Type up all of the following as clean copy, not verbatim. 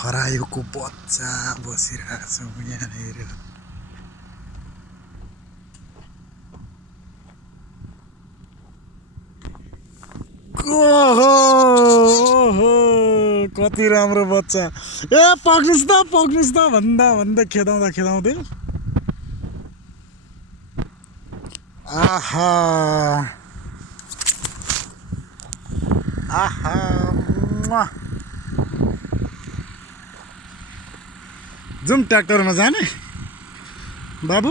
खरायोको बच्चा बसिरहेको छ यहाँनिर। ओहो कति राम्रो बच्चा। ए पक्नुस् त भन्दा भन्दै खेदाउँदै आहा आहा जुम ट्र्याक्टरमा जाने बाबु,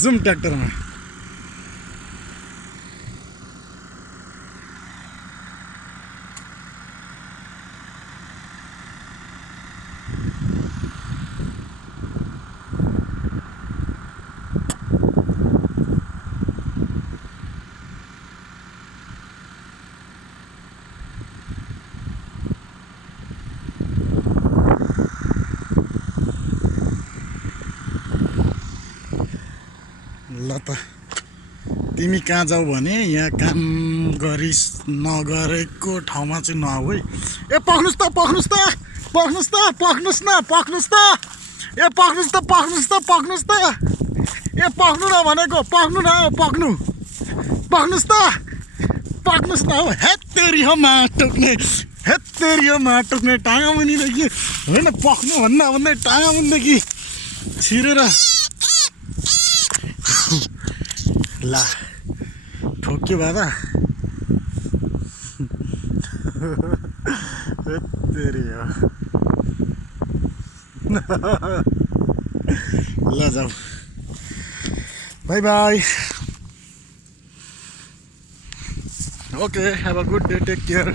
जुम ट्र्याक्टरमा। ल त तिमी कहाँ जाऊ भने यहाँ काम गरिस् नगरेको ठाउँमा चाहिँ नआऊ है। ए पक्नुस् त ए पक्नु न भनेको, पक्नु न हौ। हेत्तेरी हो माटोक्ने टाँगा मुनिदेखि होइन, पक्नु भन्दै टाँगा मुनिदेखि छिरेर ला ठोक्यो बाबा। तेरी हो ल जाऊ, bye bye. Okay, have a good day, take care.